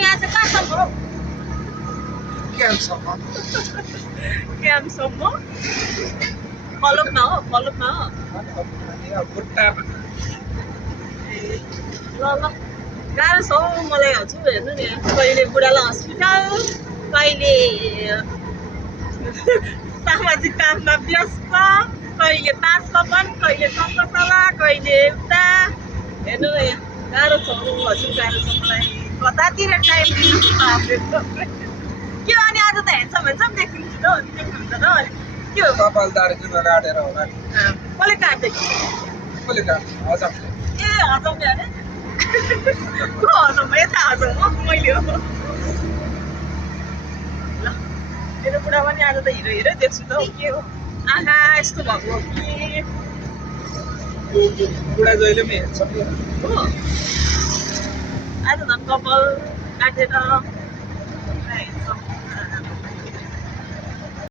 अनि आज कहाँसम्म हो क्याम्पसम्म क्याम्पसम्म फलोकमा हो खुट्टामा ल ल गाह्रो छ हौ मलाई हजुर हेर्नु नि कहिले बुढालाई हस्पिटल कहिले सामाजिक काममा व्यस्त कहिले तासकपन कहिले कङ्कसला कहिले उता हेर्नु न यहाँ गाह्रो छ हौ हजुर गाह्रो छ मलाई कतातिर टाइम दिनु के हो अनि आज त हेर्छ देखिन्छ त देख्नुहुन्छ त अनि के हो कपाल दार्जिलिङ काटेर होला नि कसले काट्दैछ कसले काट्छ हजमले ए हजमले अरे को हजम यता हजम हो मैले हो ल मेरो बुढा पनि आज त हिरो हिरो देख्छु त हौ के हो आँखा यस्तो भएको हो कि बुढा जहिले पनि हेर्छ नि हो आज झन् कपाल काटेर